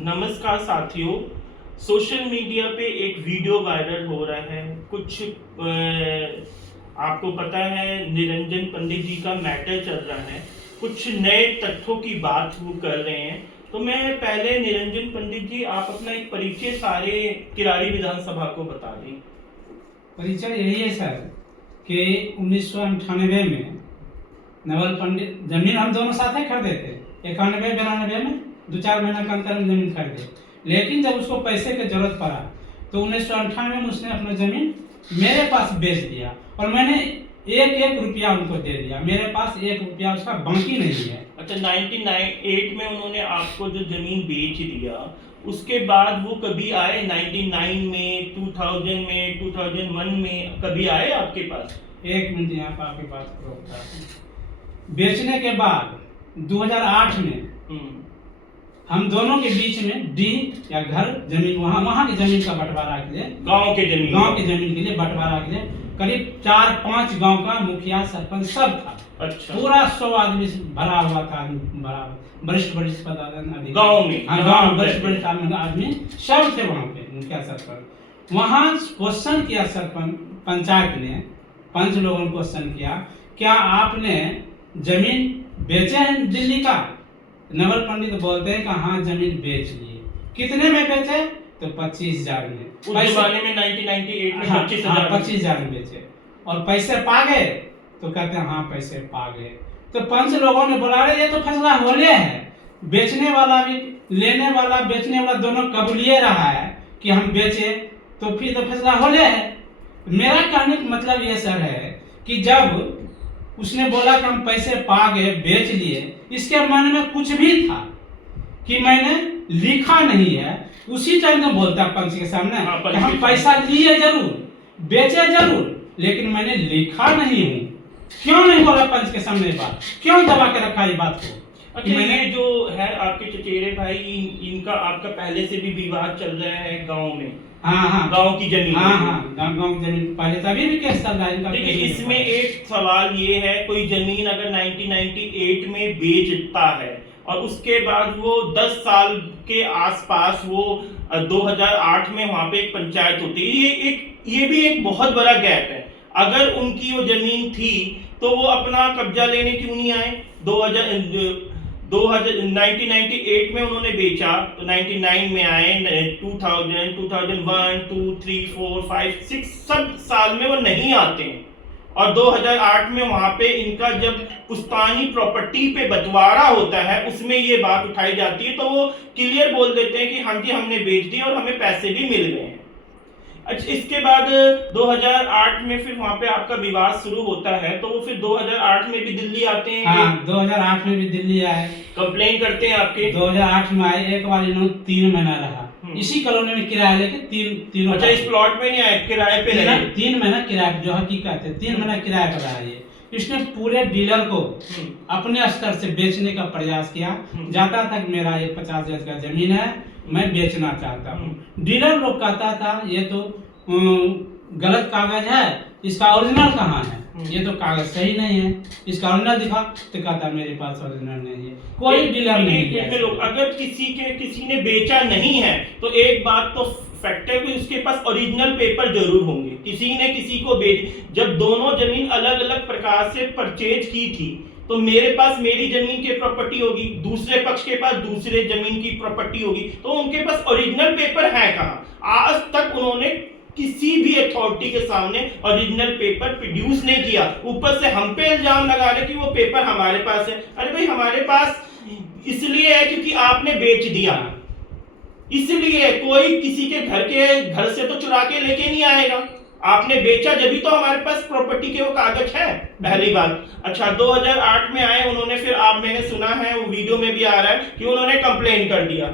नमस्कार साथियों। Social media पे एक वीडियो वायरल हो रहा है। कुछ आपको पता है निरंजन पंडित जी का मैटर चल रहा है। कुछ नए तथ्यों की बात वो कर रहे हैं। तो मैं पहले निरंजन पंडित जी, आप अपना एक परिचय सारे किरारी विधानसभा को बता दें। परिचय यही है सर कि 1998 में नवल पंडित जमीन हम दोनों साथ ही खरीदे थे। 91-92 में 2-4 महीना का अंतर में जमीन खरीदे, लेकिन जब उसको पैसे की जरूरत पड़ा तो 1998 में उसने अपना जमीन मेरे पास बेच दिया और मैंने एक रुपया उनको दे दिया। मेरे पास 1 रुपया उसका बाकी नहीं है। अच्छा, 1998 में उन्होंने आपको जो जमीन बेच दिया, उसके बाद वो कभी आए 99 में, 2000 में, 2001 में कभी आए आपके पास? 1 मिनट यहाँ पर आपकी बात रोकता हूँ। बेचने के बाद 2008 में हम दोनों के बीच में डी या घर जमीन वहाँ की जमीन का बंटवारा के लिए, गांव की जमीन के लिए बंटवारा के लिए करीब 4-5 गांव का मुखिया सरपंच सब था। अच्छा। पूरा 100 आदमी भरा हुआ था, वरिष्ठ पदाधिकारी गांव में। हाँ, गांव वरिष्ठ आदमी सब थे वहाँ पे, मुखिया सरपंच। वहाँ क्वेश्चन किया सरपंच पंचायत ने, 5 लोगों ने क्वेश्चन किया, क्या आपने जमीन बेचे हैं दिल्ली का? नवल पंडित बोलते हैं कि हाँ जमीन बेच लिए। कितने में बेचे? तो 25,000 में। उस जमाने में 1998 में 25,000 में बेचे। और पैसे पा गए? तो कहते हैं हाँ पैसे पा गए। तो 5 लोगों ने बोला अरे ये तो फैसला होले है, बेचने वाला भी, लेने वाला, बेचने वाला दोनों कबूलिए रहा है कि हम बेचे, तो फिर तो फैसला होले है। मेरा कहने का मतलब ये सर है कि जब उसने बोला कि हम पैसे पा गए, बेच लिए, इसके मन में कुछ भी था कि मैंने लिखा नहीं है। उसी टाइम में बोलता पंच के सामने कि हम पैसा लिए जरूर, बेचे जरूर, लेकिन मैंने लिखा नहीं हूँ। क्यों नहीं बोला पंच के सामने बात? क्यों दबा के रखा ये बात को? अच्छा, मैंने जो है आपके चचेरे भाई, इनका आपका पहले से भी विवाद चल रहा है गांव में। हाँ, गांव की जमीन। गांव की जमीन पहले तभी भी केस चल रहा है इनका। देखिए, इसमें एक सवाल ये है, कोई जमीन अगर 1998 में बेचता है और उसके बाद वो 10 साल के आसपास वो 2008 में वहां पे एक पंचायत होती है, ये भी एक बहुत बड़ा गैप है। अगर उनकी वो जमीन थी तो वो अपना कब्जा लेने क्यों नहीं आए? 1998 में उन्होंने बेचा तो 99 में आए, 2000, 2001, 2, 3, 4, 5, 6 सब साल में वो नहीं आते हैं। और 2008 में वहां पे इनका जब पुश्तैनी प्रॉपर्टी पे बंटवारा होता है, उसमें ये बात उठाई जाती है, तो वो क्लियर बोल देते हैं कि हाँ जी हमने बेच दी और हमें पैसे भी मिल गए हैं। अच्छा, इसके बाद 2008 में फिर वहां पे आपका विवाद शुरू होता है, तो वो फिर 2008 में भी दिल्ली आते हैं। हाँ, 2008 में भी दिल्ली आए, कंप्लेन करते हैं आपके। 2008 में आए, एक बार इन्होंने 3 महीना रहा इसी कॉलोनी में किराया लेके। तीन अच्छा, इस प्लॉट में नहीं आए, किराए पे रहे। 3 महीना किराया, जो हकीकत है 3 महीना किराया पर रहा ये। इसने पूरे डीलर को अपने स्तर से बेचने का प्रयास किया। जाता था कि मेरा ये 50 गज का जमीन है, मैं बेचना चाहता हूँ। डीलर लोग कहता था ये तो गलत कागज है, इसका ओरिजिनल कहाँ है? ये तो कागज सही नहीं है, इसका ओरिजिनल दिखा। तो कहता मेरे पास ओरिजिनल नहीं है। कोई डीलर नहीं। अगर किसी ने बेचा नहीं है तो एक बात तो फैक्ट है कि उसके पास ओरिजिनल पेपर जरूर होंगे। किसी ने किसी को जब दोनों जमीन अलग अलग प्रकार से परचेज की थी, तो मेरे पास मेरी जमीन की प्रॉपर्टी होगी, दूसरे पक्ष के पास दूसरे जमीन की प्रॉपर्टी होगी, तो उनके पास ओरिजिनल पेपर है कहाँ? आज तक उन्होंने किसी भी अथॉरिटी के सामने ओरिजिनल पेपर प्रोड्यूस नहीं किया। ऊपर से हम पे इल्जाम लगा रहे कि वो पेपर हमारे पास है। अरे भाई, हमारे पास इसलिए है क्योंकि आपने बेच दिया, इसलिए कोई किसी के घर से तो चुरा के लेके नहीं आएगा। आपने बेचा जब भी तो हमारे पास प्रॉपर्टी के वो कागज है, पहली बात। अच्छा, 2008 में आए उन्होंने, फिर मैंने सुना है वो वीडियो में भी आ रहा है कि उन्होंने कंप्लेन कर दिया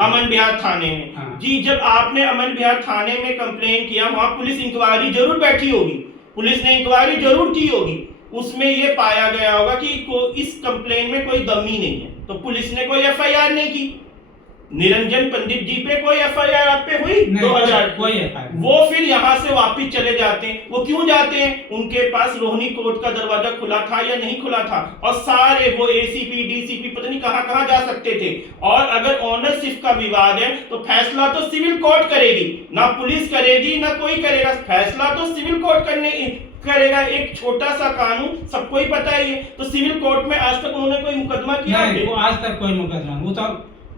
अमन विहार थाने में। जी, जब आपने अमन विहार थाने में कंप्लेन किया, वहां पुलिस इंक्वायरी जरूर बैठी होगी, पुलिस ने इंक्वायरी जरूर की होगी। उसमें ये पाया गया होगा कि इस कंप्लेन में कोई दमी नहीं है, तो पुलिस ने कोई FIR नहीं की। निरंजन पंडित जी पे कोई एफआईआर आप पे हुई? नहीं, 2000 कोई FIR नहीं। वो फिर यहाँ से वापिस चले जाते हैं। वो क्यों जाते हैं? उनके पास रोहिणी कोर्ट का दरवाजा खुला था या नहीं खुला था, और सारे वो एसीपी डीसीपी पता नहीं कहां कहां जा सकते थे। और अगर ओनरशिप का विवाद है तो फैसला तो सिविल कोर्ट करेगी, ना पुलिस करेगी ना कोई करेगा, फैसला तो सिविल कोर्ट करेगा। एक छोटा सा कानून सबको ही पता ही है। तो सिविल कोर्ट में आज तक उन्होंने कोई मुकदमा किया? नहीं, वो आज तक कोई मुकदमा नहीं। वो तो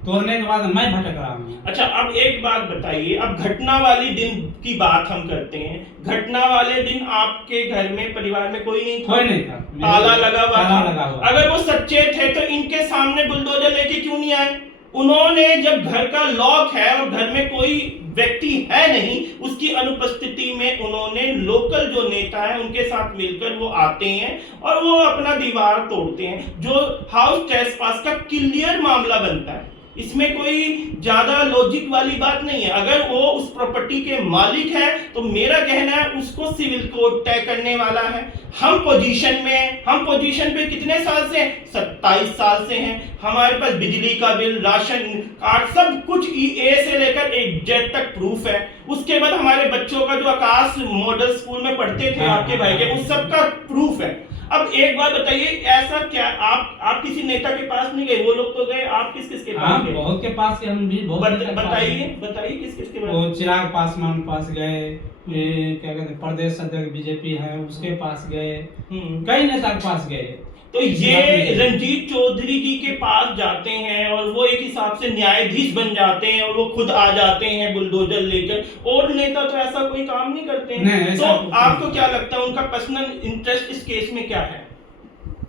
तोड़ने के बाद मैं भटक रहा हूँ। अच्छा, अब एक बात बताइए, अब घटना वाली दिन की बात हम करते हैं। घटना वाले दिन आपके घर में परिवार में कोई नहीं था? कोई नहीं था, ताला लगा हुआ ताला था। लगा हुआ। अगर वो सच्चे थे तो इनके सामने बुलडोजर लेके क्यों नहीं आए? उन्होंने जब घर का लॉक है और घर में कोई व्यक्ति है नहीं, उसकी अनुपस्थिति में उन्होंने लोकल जो नेता है उनके साथ मिलकर वो आते हैं और वो अपना दीवार तोड़ते हैं, जो हाउस ट्रेसपास का क्लियर मामला बनता है। इसमें कोई ज्यादा लॉजिक वाली बात नहीं है। अगर वो उस प्रॉपर्टी के मालिक है तो मेरा कहना है उसको सिविल कोर्ट तय करने वाला है। हम पोजीशन में हैं, हम पोजीशन पे कितने साल से हैं? 27 साल से हैं। हमारे पास बिजली का बिल, राशन कार्ड, सब कुछ ए से लेकर जेड तक प्रूफ है। उसके बाद हमारे बच्चों का जो आकाश मॉडल स्कूल में पढ़ते थे आपके भाई के, उस सब का प्रूफ है। अब एक बात बताइए, ऐसा क्या आप किसी नेता के पास नहीं गए? वो लोग तो गए, आप किस किस के पास गए? बहुत के पास के हम भी बहुत बताइए किस किस के पास? वो चिराग पासवान पास गए, ये क्या कहते हैं प्रदेश अध्यक्ष बीजेपी है उसके पास गए, कई नेता के पास गए। तो ये रणजीत चौधरी जी के पास जाते हैं और वो एक हिसाब से न्यायाधीश बन जाते हैं और वो खुद आ जाते हैं बुलडोजर लेकर, और नेता तो ऐसा कोई काम नहीं करते हैं। नहीं, तो आपको क्या लगता है उनका पर्सनल इंटरेस्ट इस केस में क्या है?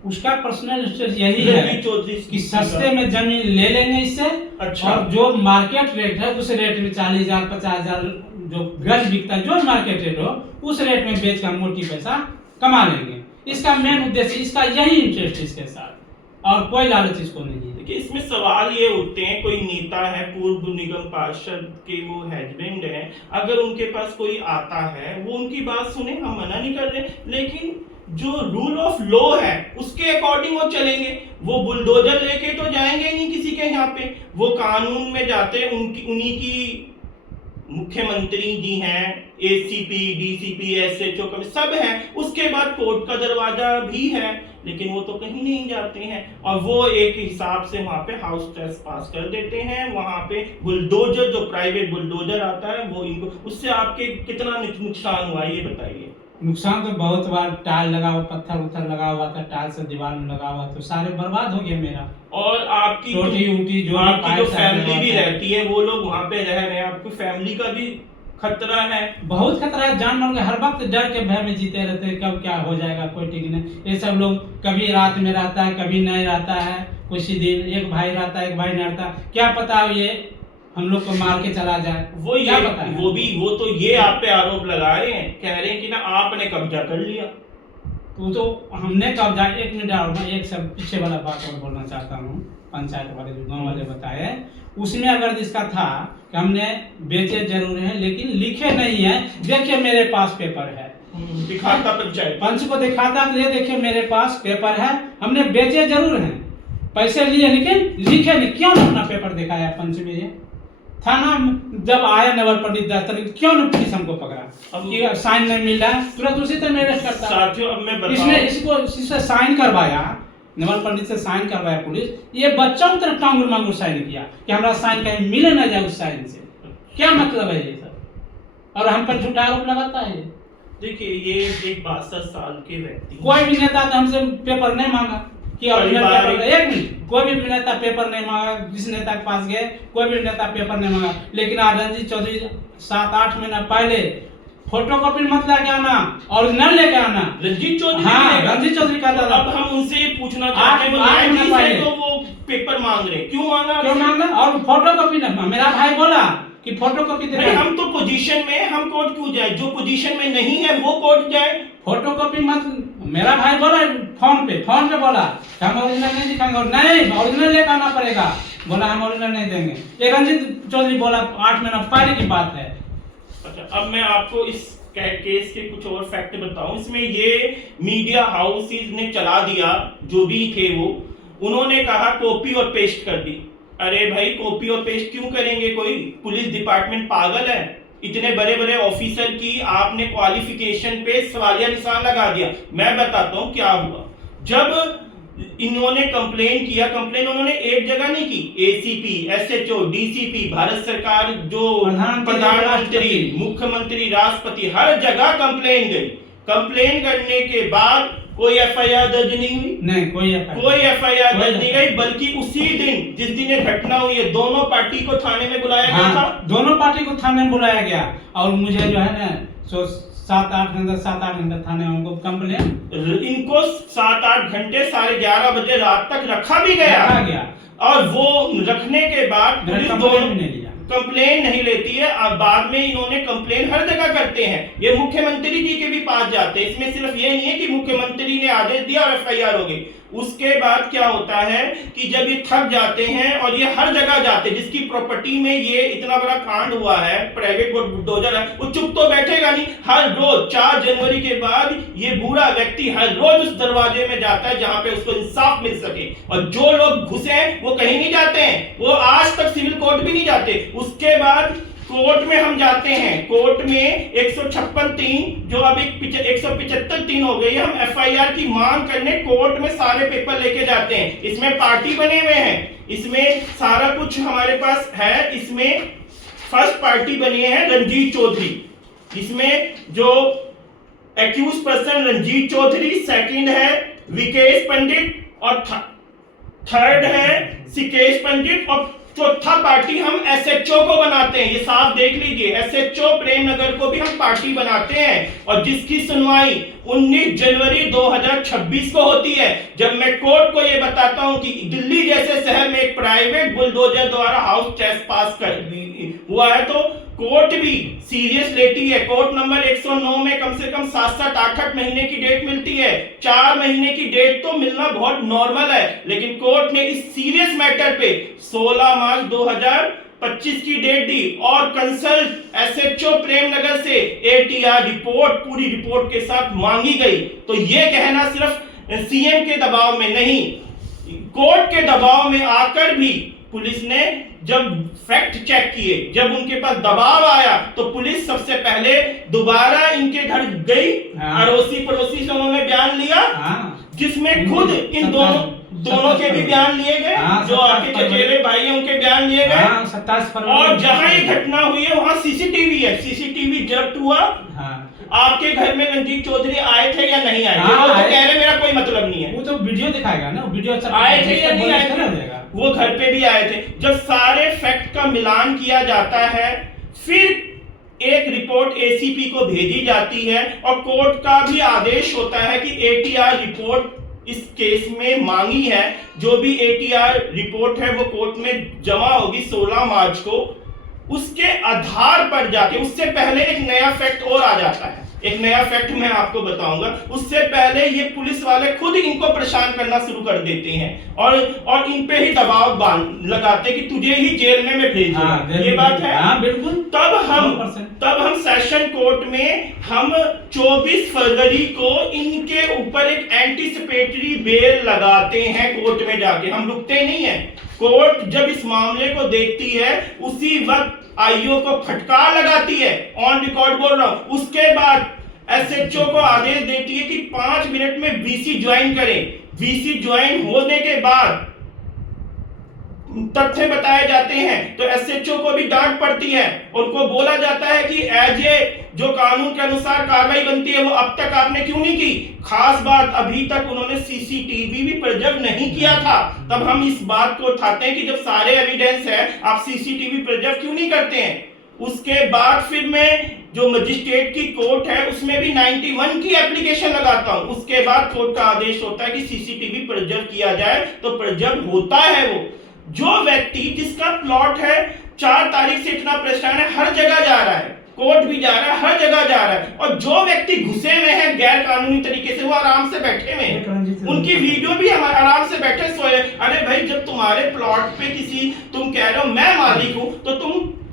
उसका पर्सनल इंटरेस्ट यही है कि सस्ते में जमीन ले लेंगे इससे। अच्छा। और जो मार्केट रेट है उस रेट में 40,000 50,000 जो गज बिकता है, जो मार्केट रेट हो उस रेट में बेच कर मोटी पैसा कमा लेंगे। इसका मेन उद्देश्य, इसका यही इंटरेस्ट इसके साथ, और कोई लालच इसको नहीं है। देखिए, इसमें सवाल ये उठते हैं, कोई नेता है, पूर्व निगम पार्षद के वो हस्बैंड है, अगर उनके पास कोई आता है वो उनकी बात सुने, हम मना नहीं कर रहे, लेकिन जो रूल ऑफ लॉ है उसके अकॉर्डिंग वो चलेंगे। वो बुलडोजर लेके तो जाएंगे नहीं किसी के यहाँ पे, वो कानून में जाते, उन्हीं की मुख्यमंत्री जी हैं, एसीपी डीसीपी एसएचओ सब हैं, उसके बाद कोर्ट का दरवाजा भी है, लेकिन वो तो कहीं नहीं जाते हैं और वो एक हिसाब से वहां पे हाउस ट्रेसपास कर देते हैं। वहां पे बुलडोजर, जो प्राइवेट बुलडोजर आता है वो इनको, उससे आपके कितना नुकसान हुआ ये बताइए? नुकसान तो बहुत बार, टाइल लगा हुआ, पत्थर उत्थर लगा हुआ था, टाइल से दीवार में लगा हुआ, तो सारे बर्बाद हो गए मेरा। और आपकी छोटी उटी जो फैमिली भी रहती है, वो लोग वहाँ पे रह रहे हैं, आपकी फैमिली का भी खतरा है? बहुत खतरा है, जान मान के हर वक्त डर के भय में जीते रहते हैं, कब क्या हो जाएगा कोई ठीक नहीं। ये सब लोग कभी रात में रहता है, कभी नहीं रहता है, किसी दिन एक भाई रहता है, एक भाई नहीं रहता, क्या पता ये हम लोग को मार के चला जाए, वो क्या ये पता है? वो तो ये आप पे आरोप लगा रहे हैं, कह रहे हैं कि ना आपने कब्जा कर लिया। तो हमने कब्जा, एक मिनट और मैं एक सब पीछे वाला बात और बोलना चाहता हूँ। पंचायत वाले जो गाँव वाले बताए, उसमें अगर इसका था कि हमने बेचे जरूर है लेकिन लिखे नहीं है, देखिए मेरे पास पेपर है, दिखाता पंचायत पंच को दिखाता, ये देखिए मेरे पास पेपर है, हमने बेचे जरूर हैं, पैसे लिए लेकिन लिखे नहीं। क्यों ना अपना पेपर दिखाया पंच में? ये थाना जब आया नवल पंडित 10 तारीख, क्यों न पुलिस हमको पकड़ा? अब कि साइन नहीं मिल रहा है, तुरंत उसी तरह अरेस्ट करता। साथियों, अब मैं बताऊं, इसने इससे साइन करवाया, नवल पंडित से साइन करवाया पुलिस, ये बच्चों की तरफ टांगुर मांगुर साइन किया कि हमारा साइन कहीं मिले ना जाए उस साइन से। क्या मतलब है ये सब? और हम पर झूठा आरोप लगाता है। देखिए, ये एक 62 साल के व्यक्ति, कोई भी नेता तो हमसे पेपर नहीं मांगा कि एक मिनट, कोई भी नेता पेपर नहीं मांगा, जिस नेता के पास गए कोई भी नेता पेपर नहीं मांगा। लेकिन रणजीत चौधरी 7-8 महीना पहले फोटोकॉपी मत लेके आना, ओरिजिनल लेके आना। रणजीत चौधरी, हाँ, रणजीत चौधरी कहता था। अब हम उनसे ये पूछना चाहते हैं, न्यायाधीश है तो वो पेपर मांग रहे, क्यों मांगा? और फोटोकॉपी ना, मेरा भाई बोला कि फोटोकॉपी दे। हम तो पोजीशन में, हम कोर्ट क्यों जाए? जो पोजीशन में नहीं है वो कोर्ट जाए। फोटोकॉपी मत, मेरा भाई बोला फोन पे बोला हम ओरिजिनल नहीं दिखाएंगे, और नहीं ओरिजिनल लेकर आना पड़ेगा, बोला हम ओरिजिनल नहीं देंगे। ये रणजीत चौधरी बोला 8 महीना पहले की बात है। अच्छा, अब मैं आपको इस केस के कुछ और फैक्ट बताऊं। इसमें ये मीडिया हाउसेस ने चला दिया, जो भी थे वो, उन्होंने कहा कॉपी और पेस्ट कर दी। अरे भाई कॉपी और पेस्ट क्यों करेंगे? कोई पुलिस डिपार्टमेंट पागल है? इतने बड़े बड़े ऑफिसर की आपने क्वालिफिकेशन पे सवालिया निशान लगा दिया। मैं बताता हूँ क्या हुआ। जब इन्होंने कंप्लेन किया, कंप्लेन उन्होंने एक जगह नहीं की, एसीपी, एसएचओ, डीसीपी, भारत सरकार जो प्रधानमंत्री, मुख्यमंत्री, राष्ट्रपति, हर जगह कंप्लेन गई। कंप्लेन करने के बाद कोई एफआईआर दर्ज नहीं हुई, नहीं कोई एफआईआर दर्ज नहीं गई, बल्कि उसी दिन जिस दिन ये घटना हुई है दोनों पार्टी को थाने में बुलाया गया था। दोनों पार्टी को थाने में बुलाया गया और मुझे जो है ना 7-8 घंटे थाने में उनको कंप्लेन, इनको 7-8 घंटे 11:30 बजे रात तक रखा भी गया और वो रखने के बाद पुलिस दोनों कंप्लेन नहीं लेती है। और बाद में इन्होंने कंप्लेन हर जगह करते हैं, ये मुख्यमंत्री जी के भी पास जाते हैं। इसमें सिर्फ ये नहीं है कि मुख्यमंत्री ने आदेश दिया और एफआईआर हो गई। उसके बाद क्या होता है कि जब ये थक जाते हैं और ये हर जगह जाते हैं, जिसकी प्रॉपर्टी में ये इतना बड़ा कांड हुआ है, प्राइवेट बुलडोजर है, वो चुप तो बैठेगा नहीं। हर रोज 4 जनवरी के बाद ये बुरा व्यक्ति हर रोज उस दरवाजे में जाता है जहां पे उसको इंसाफ मिल सके। और जो लोग घुसे हैं वो कहीं नहीं जाते हैं, वो आज तक सिविल कोर्ट भी नहीं जाते। उसके बाद कोर्ट में हम जाते हैं, कोर्ट में 156(3) जो अब 175(3) हो गई है, हम एफआईआर की मांग करने कोर्ट में सारे पेपर लेके जाते हैं। इसमें पार्टी बने हुए हैं, इसमें सारा कुछ हमारे पास है। इसमें फर्स्ट पार्टी बनी है रंजीत चौधरी, इसमें जो accused person Ranjit Chaudhary, second है विकेश पंडित और थर्ड है सिकेश पंडित और चौथा पार्टी हम एसएचओ को बनाते हैं। ये साफ देख लीजिए, एसएचओ प्रेमनगर को भी हम पार्टी बनाते हैं और जिसकी सुनवाई 19 जनवरी 2026 को होती है। जब मैं कोर्ट को ये बताता हूं कि दिल्ली जैसे शहर में एक प्राइवेट बुलडोजर द्वारा हाउस ट्रेसपास हुआ है, तो कोर्ट भी सीरियस लेती है। कोर्ट नंबर 109 में कम से कम 7-7, 8-8 महीने की डेट मिलती है। 4 महीने की डेट तो मिलना बहुत नॉर्मल है, लेकिन कोर्ट ने इस सीरियस मैटर पे 16 मार्च 2025 की डेट दी और कंसल्ट एसएचओ प्रेमनगर से एटीआर रिपोर्ट पूरी रिपोर्ट के साथ मांगी गई। तो ये कहना सिर्फ सीएम के दबाव में नहीं, कोर्ट के दबाव में आकर भी पुलिस ने जब फैक्ट चेक किए, जब उनके पास दबाव आया, तो पुलिस सबसे पहले दोबारा इनके घर गई। अड़ोसी पड़ोसी से उन्होंने बयान लिया, जिसमें खुद इन दोनों के भी बयान लिए गए, जो आपके चचेरे भाई हैं उनके बयान लिए गए। 27 फरवरी और जहां ये घटना हुई है वहां सीसीटीवी है, सीसीटीवी जब्त हुआ। आपके घर में रंजीत चौधरी आए थे या नहीं आए थे? वो तो कह रहे मेरा कोई मतलब नहीं है। वो तो वीडियो दिखाएगा ना, वीडियो आए थे या नहीं आए थे, वो घर पे भी आए थे। जब सारे फैक्ट का मिलान किया जाता है, फिर एक रिपोर्ट एसीपी को भेजी जाती है और कोर्ट का भी आदेश होता है कि एटीआर रिपोर्ट इस केस में मांगी है। जो भी एटीआर रिपोर्ट है वो कोर्ट में जमा होगी 16 मार्च को। उसके आधार पर जाके, उससे पहले एक नया फैक्ट और आ जाता है, एक नया फैक्ट मैं आपको बताऊंगा। उससे पहले ये पुलिस वाले खुद इनको परेशान करना शुरू कर देते हैं और इन पे ही दबाव लगाते कि तुझे ही जेल में मैं भेज दूंगा। ये बात है। बिल्कुल। तब हम सेशन कोर्ट में हम 24 फरवरी को इनके ऊपर एक एंटीसिपेटरी बेल लगाते हैं कोर्ट में जाके। हम रुकते नहीं है। कोर्ट जब इस मामले को देखती है उसी वक्त आईओ को फटकार लगाती है, ऑन रिकॉर्ड बोल रहा हूं। उसके बाद एसएचओ को आदेश देती है कि 5 मिनट में वीसी ज्वाइन करें। वीसी ज्वाइन होने के बाद तथ्य बताए जाते हैं तो एसएचओ को भी डांट पड़ती है। उनको बोला जाता है कि एज ए जो कानून के अनुसार कार्रवाई बनती है वो अब तक आपने क्यों नहीं की। खास बात, अभी तक उन्होंने सीसीटीवी भी प्रिजर्व नहीं किया था। तब हम इस बात को उठाते हैं कि जब सारे एविडेंस है आप सीसीटीवी प्रिजर्व क्यों नहीं करते हैं। उसके बाद फिर मैं जो मजिस्ट्रेट की कोर्ट है उसमें भी 91 की एप्लीकेशन लगाता हूं। उसके बाद कोर्ट का आदेश होता है कि सीसीटीवी प्रिजर्व किया जाए, तो प्रिजर्व होता है। वो जो व्यक्ति जिसका प्लॉट है 4 तारीख से इतना परेशान है, हर जगह जा रहा है, कोर्ट भी जा रहा है, हर जगह जा रहा है। और जो व्यक्ति घुसे हुए हैं गैर कानूनी तरीके से, वो आराम से बैठे हुए हैं। उनकी वीडियो भी हम आराम से बैठे सोए। अरे भाई, जब तुम्हारे प्लॉट पे किसी, तुम कह रहे हो मैं मालिक हूं, तो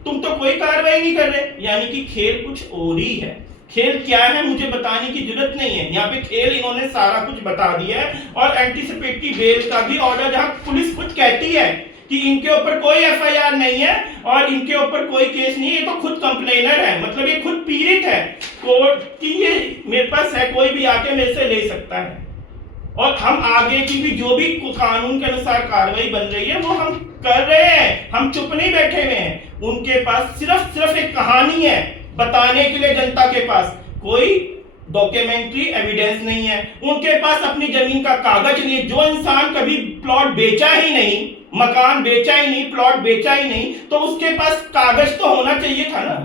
तुम तो कोई कार्रवाई नहीं कर रहे। यानी कि खेल कुछ और ही है। खेल क्या है मुझे बताने की जरूरत नहीं है। यहाँ पे खेल इन्होंने सारा कुछ बता दिया है। और एंटीसिपेटरी बेल का भी ऑर्डर, जहां पुलिस कुछ कहती है कि इनके ऊपर कोई एफआईआर नहीं है और इनके ऊपर कोई केस नहीं है, ये तो खुद कंप्लेनर है, मतलब ये खुद पीड़ित है कोर्ट की, ये मेरे पास है, कोई भी आके मेरे से ले सकता है। और हम आगे की भी जो भी कानून के अनुसार कार्रवाई बन रही है वो हम कर रहे हैं, हम चुप नहीं बैठे हुए हैं। उनके पास सिर्फ एक कहानी है बताने के लिए, जनता के पास कोई डॉक्यूमेंट्री एविडेंस नहीं है, उनके पास अपनी जमीन का कागज नहीं है। जो इंसान कभी प्लॉट बेचा ही नहीं, मकान बेचा ही नहीं, प्लॉट बेचा ही नहीं, तो उसके पास कागज तो होना चाहिए था ना,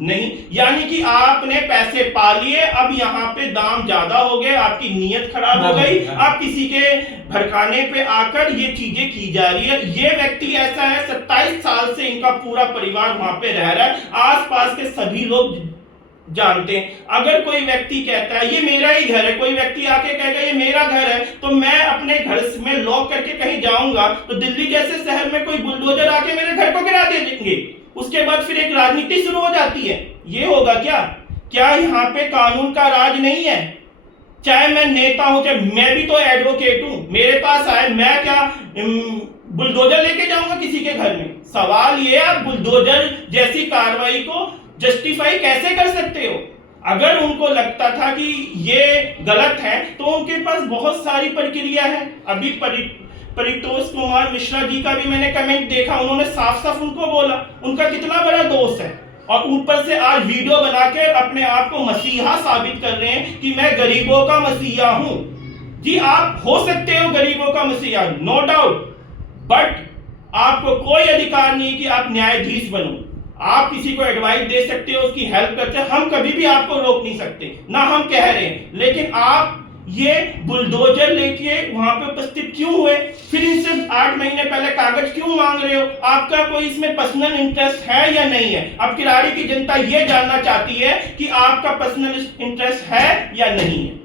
नहीं। यानी कि आपने पैसे पा लिए, अब यहाँ पे दाम ज्यादा हो गए, आपकी नीयत खराब हो गई, आप किसी के भड़काने पे आकर ये चीजें की जा रही है। ये व्यक्ति ऐसा है, 27 साल से इनका पूरा परिवार वहां पे रह रहा है, आसपास के सभी लोग जानते हैं। अगर कोई व्यक्ति कहता है ये मेरा ही घर है, कोई व्यक्ति आके कहेगा ये मेरा घर है, तो मैं अपने घर में लॉक करके कहीं जाऊंगा तो दिल्ली जैसे शहर में कोई बुलडोजर आके मेरे घर को गिरा देंगे, उसके बाद फिर एक राजनीति शुरू हो जाती है। ये होगा क्या यहाँ पे कानून का राज नहीं है? चाहे मैं नेता हूं, चाहे मैं भी तो एडवोकेट हूं, मेरे पास आए, मैं क्या बुलडोजर लेके जाऊंगा किसी के घर में? सवाल ये, आप बुलडोजर जैसी कार्रवाई को जस्टिफाई कैसे कर सकते हो? अगर उनको लगता था कि ये गलत है तो उनके पास बहुत सारी प्रक्रिया है। अभी परितोष कुमार मिश्रा जी का भी मैंने कमेंट देखा, उन्होंने साफ साफ उनको बोला उनका कितना बड़ा दोस्त है, और ऊपर से आज वीडियो बनाकर अपने आप को मसीहा साबित कर रहे हैं कि मैं गरीबों का मसीहा हूं। जी आप हो सकते हो गरीबों का मसीहा, नो डाउट, बट आपको कोई अधिकार नहीं कि आप न्यायाधीश बनो। आप किसी को एडवाइस दे सकते हो, उसकी हेल्प करते हैं, हम कभी भी आपको रोक नहीं सकते, ना हम कह रहे हैं, लेकिन आप ये बुलडोजर लेके वहां पे उपस्थित क्यों हुए? फिर इनसे 8 महीने पहले कागज क्यों मांग रहे हो? आपका कोई इसमें पर्सनल इंटरेस्ट है या नहीं है? अब किराड़ी की जनता ये जानना चाहती है कि आपका पर्सनल इंटरेस्ट है या नहीं है।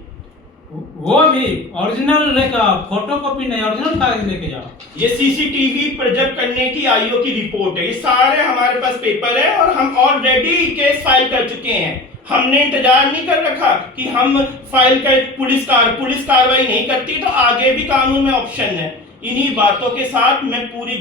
वो भी ओरिजिनल लेकर, फोटो कॉपी नहीं, ओरिजिनल कागज लेके जाओ। ये सीसीटीवी प्रोजेक्ट करने की आईओ की रिपोर्ट है, ये सारे हमारे पास पेपर है और हम ऑलरेडी केस फाइल कर चुके हैं। हमने इंतजार नहीं कर रखा कि हम फाइल कर, पुलिस कार्रवाई नहीं करती तो आगे भी कानून में ऑप्शन है। इन्हीं बातों के साथ मैं पूरी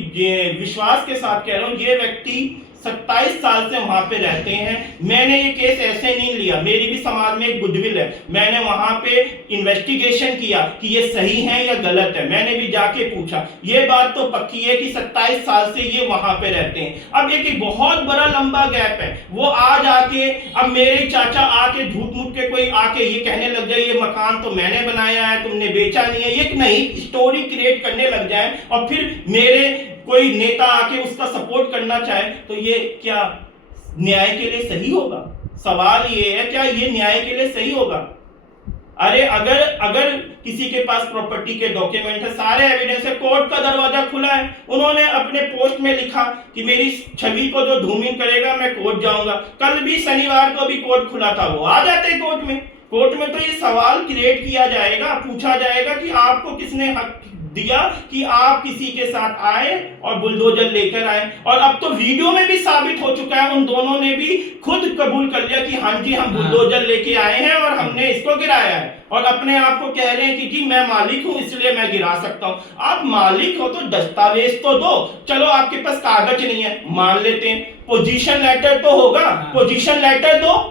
विश्वास के साथ कह रहा हूँ, ये व्यक्ति 27 साल से वहां पे रहते हैं। मैंने ये केस ऐसे नहीं लिया, मेरी भी समाज में एक गुडविल है, मैंने वहां पे इन्वेस्टिगेशन किया कि ये सही है या गलत है, मैंने भी जाके पूछा। ये बात तो पक्की है कि 27 साल से ये वहां पे रहते हैं। अब एक बहुत बड़ा लंबा गैप है, वो आज आके, अब मेरे चाचा आके झूठ मूठ के कोई आके ये कहने लग जाए ये मकान तो मैंने बनाया है, तुमने बेचा नहीं है, ये नई स्टोरी क्रिएट करने लग जाए और फिर मेरे कोई नेता आके उसका सपोर्ट करना चाहे, तो ये क्या न्याय के लिए सही होगा? सवाल ये है, क्या ये न्याय के लिए सही होगा? अरे अगर किसी के पास प्रॉपर्टी के डॉक्यूमेंट है, सारे एविडेंस है, कोर्ट का दरवाजा खुला है। उन्होंने अपने पोस्ट में लिखा कि मेरी छवि को जो धूमिल करेगा मैं कोर्ट जाऊंगा। कल भी शनिवार को भी कोर्ट खुला था, वो आ जाते कोर्ट में। कोर्ट में तो ये सवाल क्रिएट किया जाएगा, पूछा जाएगा कि आपको किसने हक दिया कि आप किसी के साथ आए और बुलडोजर लेकर आए। और अब तो वीडियो में भी साबित हो चुका है, उन दोनों ने भी खुद कबूल कर लिया कि हाँ जी हम बुलडोजर लेके आए हैं और हमने इसको गिराया है, और अपने आप को कह रहे हैं कि जी मैं मालिक हूं इसलिए मैं गिरा सकता हूं। आप मालिक हो तो दस्तावेज तो दो, चलो आपके पास कागज नहीं है मान लेते हैं, पोजीशन लेटर तो होगा, पोजीशन लेटर दो,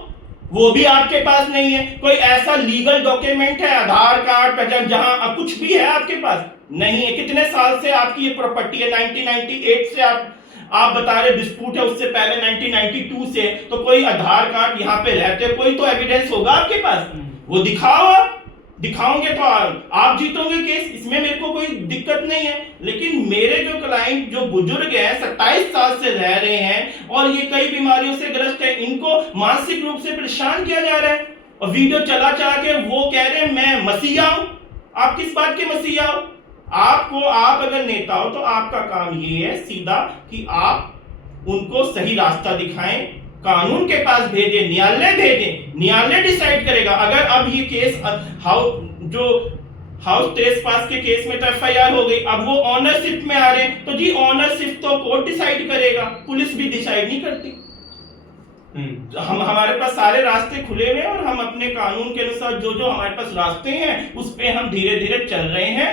वो भी आपके पास नहीं है। कोई ऐसा लीगल डॉक्यूमेंट है, आधार कार्ड, पहचान, जहां कुछ भी है आपके पास नहीं है। कितने साल से आपकी ये प्रॉपर्टी है? 1998 से आप बता रहे डिस्प्यूट है, उससे पहले 1992 से, तो कोई आधार कार्ड यहाँ पे रहते, कोई तो एविडेंस होगा आपके पास, वो दिखाओ। आप दिखाओगे तो आप जीतोगे केस, इसमें मेरे को कोई दिक्कत नहीं है। लेकिन मेरे जो क्लाइंट जो बुजुर्ग हैं, 27 साल से रह रहे हैं और ये कई बीमारियों से ग्रस्त है, इनको मानसिक रूप से परेशान किया जा रहा है और वीडियो चला के वो कह रहे हैं मैं मसीहा हूं। आप किस बात के मसीहा हो? आप अगर नेता हो तो आपका काम ये है सीधा कि आप उनको सही रास्ता दिखाएं, कानून के पास भेजें, न्यायालय डिसाइड करेगा। अगर अब ये केस हाउस ट्रेसपास के केस में तो एफआईआर हो गई, अब वो ऑनरशिप में आ रहे हैं, तो जी ऑनरशिप तो कोर्ट डिसाइड करेगा, पुलिस भी डिसाइड नहीं करती। हमारे पास सारे रास्ते खुले हुए हैं और हम अपने कानून के अनुसार जो हमारे पास रास्ते हैं उस पे हम धीरे धीरे चल रहे हैं।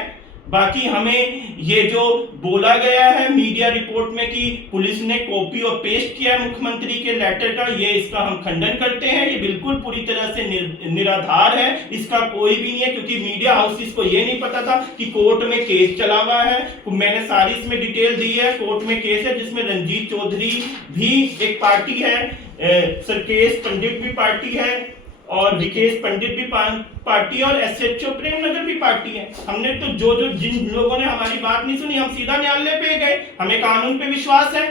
बाकी हमें ये जो बोला गया है मीडिया रिपोर्ट में कि पुलिस ने कॉपी और पेस्ट किया है मुख्यमंत्री के लेटर का, ये इसका हम खंडन करते हैं। ये बिल्कुल पूरी तरह से निराधार है, इसका कोई भी नहीं है, क्योंकि मीडिया हाउसेस को ये नहीं पता था कि कोर्ट में केस चला हुआ है। मैंने सारी इसमें डिटेल दी है। कोर्ट में केस है जिसमें रंजीत चौधरी भी एक पार्टी है, सरकेश पंडित भी पार्टी है और विकेश पंडित भी पार्टी है और एसएचओ प्रेमनगर भी पार्टी है। हमने तो जो जिन लोगों ने हमारी बात नहीं सुनी, हम सीधा न्यायालय पे गए। हमें कानून पे विश्वास है,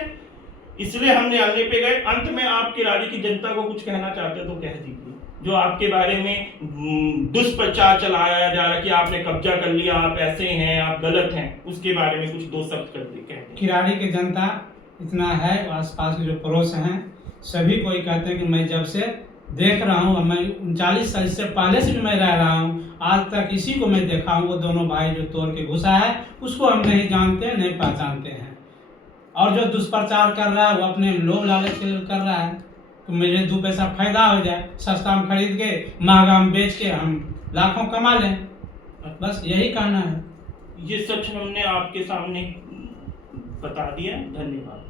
इसलिए हम न्यायालय पे गए। अंत में आप किराड़ी की जनता को कुछ कहना चाहते तो कह दीजिए। जो आपके बारे में दुष्प्रचार चलाया जा रहा है कि आपने कब्जा कर लिया, आप ऐसे हैं, आप गलत हैं, उसके बारे में कुछ दो शब्द कर दे कह दें। किराड़ी की जनता इतना है, आसपास के जो पड़ोस हैं सभी को ही कहते हैं कि मैं जब से देख रहा हूँ, मैं 39 साल से पहले से भी मैं रह रहा हूँ, आज तक इसी को मैं देखा हूँ। वो दोनों भाई जो तोड़ के घुसा है उसको हम नहीं जानते, नहीं पहचानते हैं। और जो दुष्प्रचार कर रहा है वो अपने लोभ लालच के लिए कर रहा है कि मुझे 2 पैसा फायदा हो जाए, सस्ता में खरीद के महंगा में बेच के हम लाखों कमा लें, बस यही कहना है। ये सच हमने आपके सामने बता दिया। धन्यवाद।